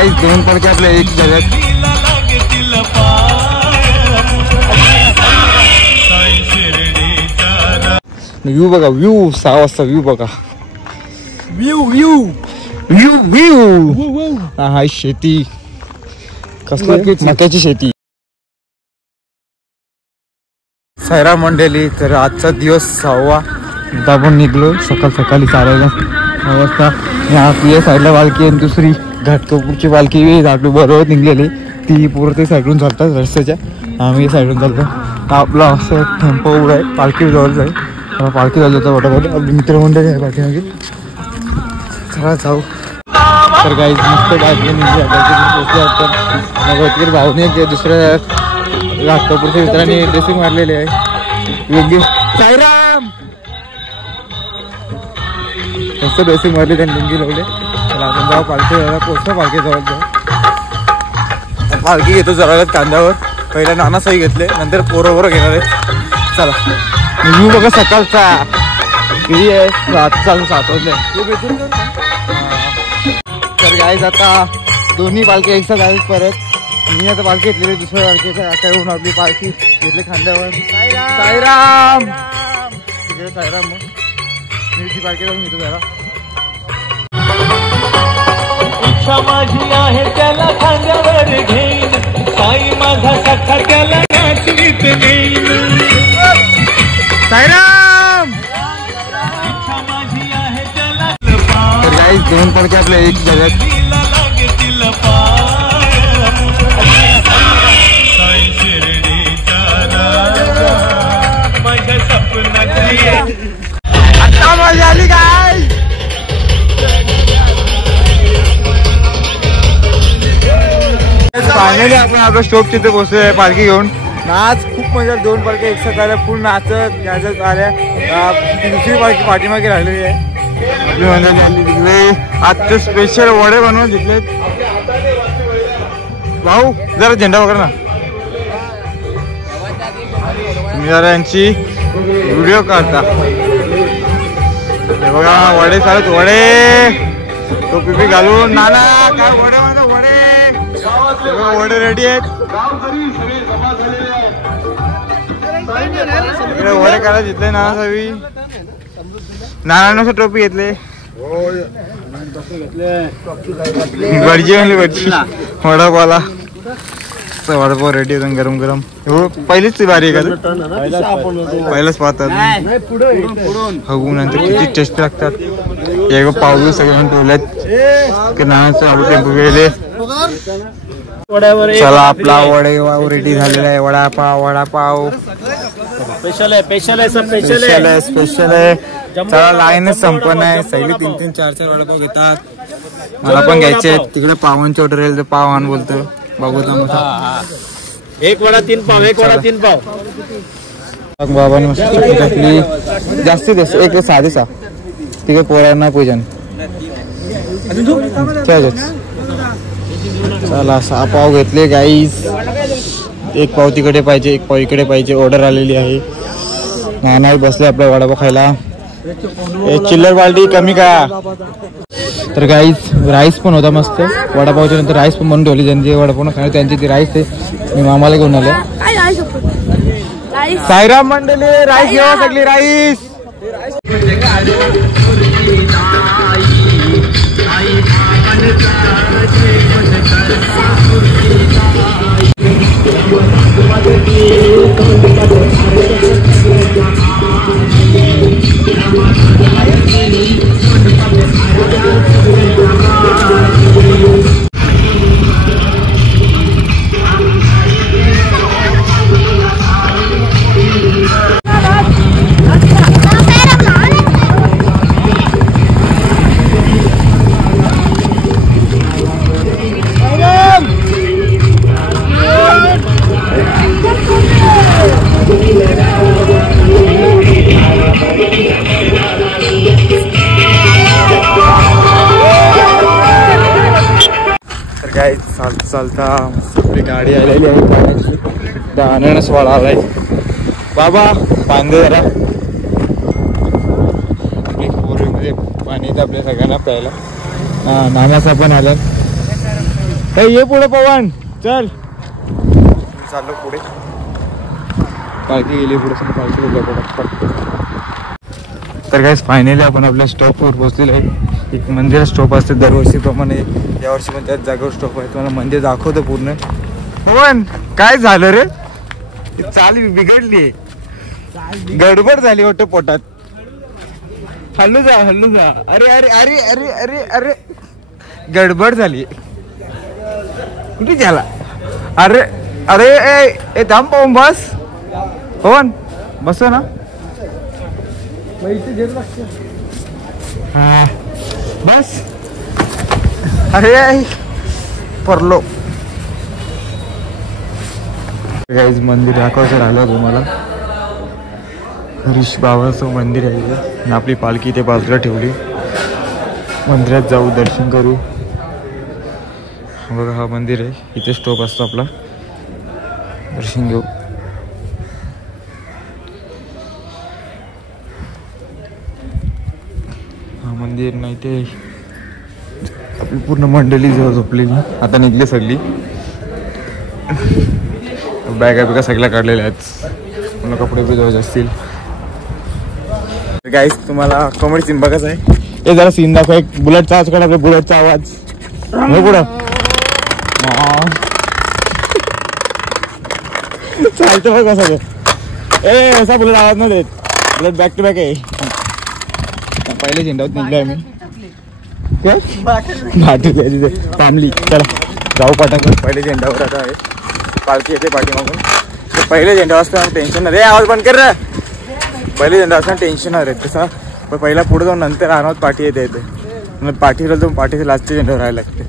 गाईस 2 पालखी आपल्या एक जगात. व्ह्यू बघा, व्ह्यू 6 वाजता व्ह्यू बघा, व्ह्यू व्ह्यू व्ह्यू व्ह्यू. हा शेती कसलं मक्याची शेती. सैरा मंडळी, तर आजचा दिवस 6वा. आपण निघलो सकाळी चालायला 9 वाजता. आपली साईडला पालखी आणि दुसरी घाटकोपरची पालखी आपली बरोबर निघलेली, ती पूर्ण ते साईडून चालतात रस्त्याच्या. आम्ही साईडून चालतो. आपला असं टेम्पो उभा आहे, पालखी जवळच आहे. पालखी जवळ जातो वाटापाट. आपली मित्रमंडळी आहे पाठीमागे. चला जाऊ. तर काही मस्त बाजली निघली पोचले आपण. तिकडे भाऊने दुसऱ्या घाटकोपरच्या मित्रांनी ड्रेसिंग मारलेली आहे योग्य. साईराम मस्त ड्रेसिंग मारली, त्यांनी लुंगी लावले. तर आपण जाऊ पालखी पोचतो. पालखी जवळ जाऊ. पालखी घेतो जरा कांद्यावर. पहिला नानासाई घेतले, नंतर पोरं घेणार आहे. चला व्ह्यू बघा सकाळचा. किती आहे 7 वाजले. तर गाईज आता दोन्ही पालखी एकसाथ आहेत परत. मी आता पालखी घेतलेली दुसऱ्या पालखीच्या येऊन आपली पालखी घेतली खांद्यावर. साईराम तिकडे साईराम. मग मी ती पालखी जाऊन घेतो जरा. इच्छा माझी आहे त्याला खांद्यावर घेईन, साई माझा सखा त्याला नाचवीत नेईन. साईराम. इच्छा माझी आहे त्याला. तर गाईज 2 पालखी आपल्या एक जगात. आता मजा आली काय. फायनली आपण आपल्या स्टॉप तिथे पोहोचलोय पालखी घेऊन. नाच खूप मजा. 2 पालखी एकसाथ आल्या, फुल नाचत गाजत आल्या. दुसरी पालखी पाठीमागे राहिलेली आहे. आपली मंडळी आली तिकडे. आज स्पेशल वडे बनवून घेतलेत. भाऊ जरा झेंडा वगैरे ना. तुम्ही जरा यांची व्हिडिओ काढता. हे बघा वडे चालत. वडे टोपी घालून. नाना काय वडे म्हणता. वडे वडे रेडी आहेत. इकडे वडे काढा घेतले नाना साहेबी. नानानुसार टोपी घेतले. भटजी म्हणली भटजी. वडापावला वडापाव रेडी होता गरम गरम. हो पहिलीच ती बारी आहे का. पहिलंच पाहतात बघू नंतर किती टेस्ट लागतात. एक पाव सगळ्यांना ठेवल्यात. नानाचं आवड टेम्पो गेले. चला आपला वडे रेडी झालेला आहे. वडापाव वडापाव स्पेशल आहे. स्पेशल आहे. स्पेशल आहे. स्पेशल आहे. चला लाईनच संपन्न आहे. सगळे 3-3 4-4 वडापाव घेतात. मला पण घ्यायचे. तिकडे पावांची ऑर्डर येईल तर पाव आण बोलतो. बघू एक वडा 3 पाव. एक वडा 3 पाव. बाबांनी मस्त टाकली. जास्तीत जास्त एक साधी सा तिकडे पोरांना पूजन. चला 6 पाव घेतले गाईस. एक पाव तिकडे पाहिजे, एक पाव इकडे पाहिजे. ऑर्डर आलेली आहे. नाना बसले आपला वडापाव खायला. चिल्लर पार्टी कमी का. तर गाईस राईस पण होता मस्त. वडापावच्या नंतर राईस पण बनवून ठेवली. ज्यांचे वडापाव खाणे त्यांची ती राईस ते मी मामाला घेऊन आले. साईराम मंडळी राईस घेवा सगळी राईस. चालता आपली गाडी आलेली आहे. पाण्याची अननस वाडा आलाय. बाबा बांधे जरा. बोरीमध्ये पाणी आपल्या सगळ्यांना प्यायला. नानाचा पण आलं. ये पुढे पवन चल. चाललो पुढे. पालखी गेली पुढे. पालखी तर काय फायनली आपण आपल्या स्टॉपवर पोहोचलेलो आहे. एक मंदिर स्टॉप असते दरवर्षीप्रमाणे यावर्षी पण त्याच जागेवर स्टॉप आहे. तुम्हाला मंदिर दाखवतो पूर्ण. पवन काय झालं रे? चाल बिघडली. गडबड झाली वाटतं पोटात. हल्लू जा. अरे अरे अरे अरे अरे अरे गडबड झाली. कुठे झाला? अरे अरे ए थांब पवन बस. पवन बस ना. हा बस. अरे परलो. गाईज मंदिर दाखवायचं राहिलं तुम्हाला. हरीश बाबाचं मंदिर आहे. आपली पालखी इथे बाजूला ठेवली. मंदिरात जाऊ दर्शन करू. बघा हा मंदिर आहे. इथे स्टॉप असतो आपला. दर्शन घेऊ. हा मंदिर नाही ते आपली पूर्ण मंडळी जेव्हा झोपलेली. आता निघले सगळी. बॅगा बिगा सगळ्या काढलेल्या आहेत. मला कपडे बी धुवायचे असतील. गाईस तुम्हाला कॉमेडी सीन बघायचं आहे. हे जरा सीन दाखवा. एक बुलेटचा आवाज काढा. बुलेटचा आवाज पुढं चालतं बघ कसं. असा बुलेट आवाज न देत. बुलेट बॅक टू बॅक आहे. पहिले झेंडावर निघलोय आम्ही. थांबली. चला जाऊ पटांग. पहिले झेंडावर आता आहे. पालखी येते पाठीमागून. पहिले झेंडा असताना टेन्शन नाही रे. आवाज बंद कर रे. पहिले झेंडा असताना टेन्शन आहे रे तसा. पण पहिला पुढे जाऊन नंतर आरामात पाठी येते. मग पाठीला जाऊन पाठीचे लास्टच्या झेंड्यावर राहायला लागते.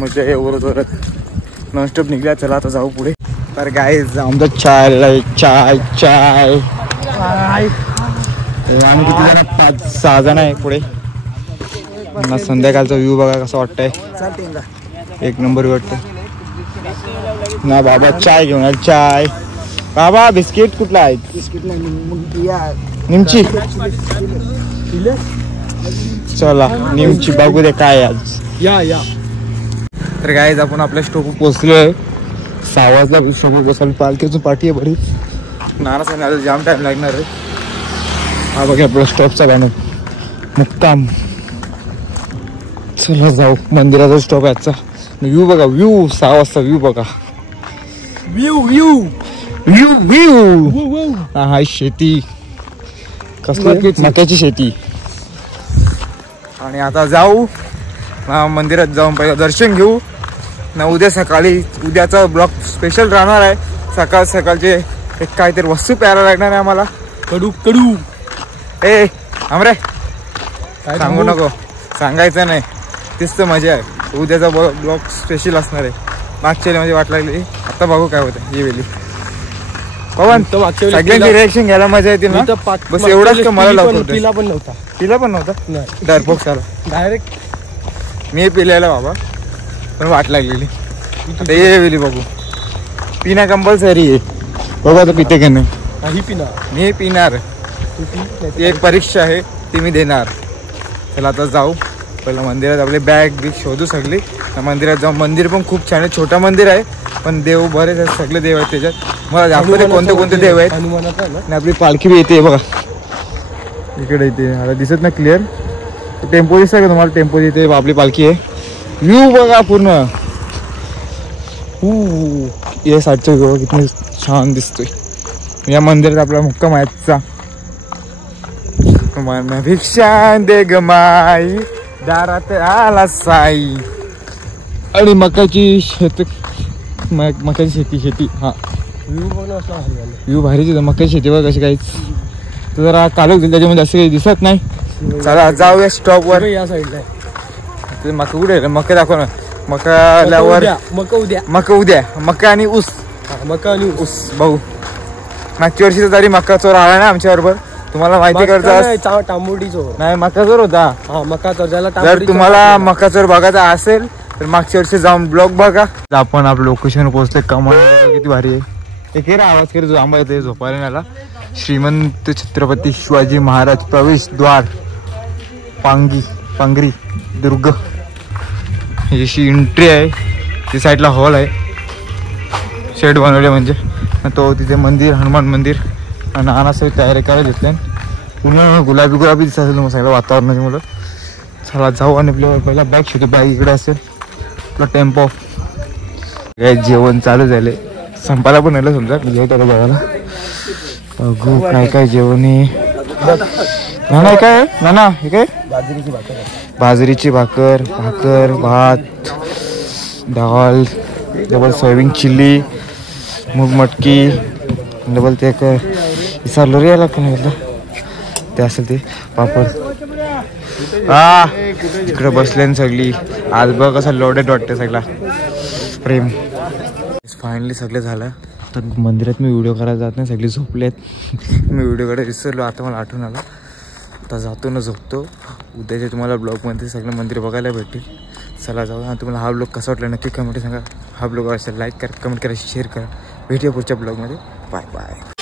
मग ते ओरत नॉनस्टॉप निघल्या. चला आता जाऊ पुढे. तर गाईज आमचा चाय चाय चाय. आम्ही किती जण 5-6 जण आहे पुढे. संध्याकाळचा व्ह्यू बघा कसा वाटतंय. एक नंबर वाटतं ना. बाबा चाय घेऊन चाय. बाबा बिस्किट कुठला आहे? बिस्किट निमची. चला निमची बघू दे काय आज. या तर गाईज आपण आपल्या स्टॉप पोहोचलोय. 6 वाजला स्टॉप पोहोचलो. पालखीची पाठी आहे बरीच. नाना जाम टाइम लागणार आहे. हा बघा आपला स्टॉपचा बॅनर मुक्काम. चला जाऊ. मंदिराचा स्टॉप याचा. व्ह्यू बघा. व्ह्यू 6 वाजता व्ह्यू बघा. व्ह्यू हा शेती कसली मक्याची शेती. आणि आता जाऊ मंदिरात. जाऊन पहिलं दर्शन घेऊ ना. उद्या सकाळी उद्याचा ब्लॉग स्पेशल राहणार आहे. सकाळचे एक काहीतरी वस्तू प्यायला लागणार आहे आम्हाला. कडू ए आमरे सांगू नको. सांगायचं नाही. तीच तर मजा आहे. उद्याचा ब्लॉग स्पेशल असणार आहे. मागच्या वेळी माझी वाट लागली. आता बघू काय होतं ही वेळी. पवन सगळ्यांची रिएक्शन घ्यायला मजा येते ना. बस एवढाच का मला लवकर. तिला पण नव्हता डरपोक साला. डायरेक्ट मी पिल्याला बाबा. पण वाट लागलेली. आता ये वेळी बघू. पिना कंपल्सरी आहे. बघू आता पिते की नाही. मी पिणार. एक परीक्षा आहे ती मी देणार. चला आता जाऊ. पहिलं मंदिरात आपले बॅग बिग शोधू सगळी. मंदिरात जाऊ. मंदिर पण खूप छान आहे. छोटं मंदिर आहे पण देव बरेच आहेत. सगळे देव आहेत त्याच्यात. मला दाखवते कोणते देव आहेत. आणि आपली पालखी बी येते बघा. इकडे येते. आता दिसत ना क्लिअर. टेम्पो दिसत का तुम्हाला? टेम्पो येते. आपली पालखी आहे. व्ह्यू बघा पूर्ण. या साईडचा व्ह्यू किती छान दिसतोय. या मंदिरात आपला मुक्काम आहे. भिक्षा दे ग माई दारात आला साई. आणि मकाची शेती. हा व्ह्यू भारीच. मकाची शेती बघा कशी काहीच. तर जरा कालोख दिली त्याच्यामध्ये असं काही दिसत नाही. चला जाऊया स्टॉपवर. या साईडला मका कुठे मका दाखव ना. मका आल्यावर मका उद्या मका आणि ऊस. भाऊ मागच्या वर्षीचा तरी मका चोर आला ना आमच्या बरोबर. तुम्हाला माहिती करता तांबोडी चोर नाही मका चोर होता. मका चोर. जर तुम्हाला मका चोर बघायचा असेल तर मागच्या वर्षी जाऊन ब्लॉग बघा. आपण आपल्या लोकेशन पोहोचले. कमाल किती भारी आहे. एक आवाज करे जो आंबा येते झोपायला नाला. श्रीमंत छत्रपती शिवाजी महाराज प्रवेशद्वार पांगरी दुर्ग. याची एंट्री आहे. ती साईडला हॉल आहे, शेड बनवले म्हणजे. तो तिथे मंदिर, हनुमान मंदिर. आणि नानासहित तयारी करायला घेतल्या. पूर्ण गुलाबी गुलाबी दिसत असेल मग सगळं वातावरणाच्या मुलं. चला जाऊ आणि आपल्यावर पहिला बॅग शिकतो. बॅग इकडे असेल आपला टेम्पो. काय जेवण चालू झाले, संपायला पण आलं समजा. जेवतो बघायला बघू काय काय जेवण आहे. नाना काय नाना हे काय? बाजरीची भाकर, भात, डाळ, डबल सोयाबीन चिल्ली, मूग मटकी, डबल ते काय विसरलो रे याला पण ते असेल ते पापड. हा तिकडे बसले सगळी. आज बघ कसं लोडेड वाटतं सगळा प्रेम. फायनली सगळं झालं. तर मंदिरात मी व्हिडिओ करायला जात नाही, सगळे झोपले आहेत. मी व्हिडिओ काढायला विसरलो, आता मला आठवण आलं. आता जातो ना झोपतो. उद्याच्या तुम्हाला ब्लॉगमध्ये सगळं मंदिर बघायला भेटेल. चला जाऊ. आणि तुम्हाला हा ब्लॉग कसा वाटला नक्की कमेंट सांगा. हा ब्लॉग असेल लाईक करा, कमेंट करा, शेअर करा. भेटूया पुढच्या ब्लॉगमध्ये. Bye bye.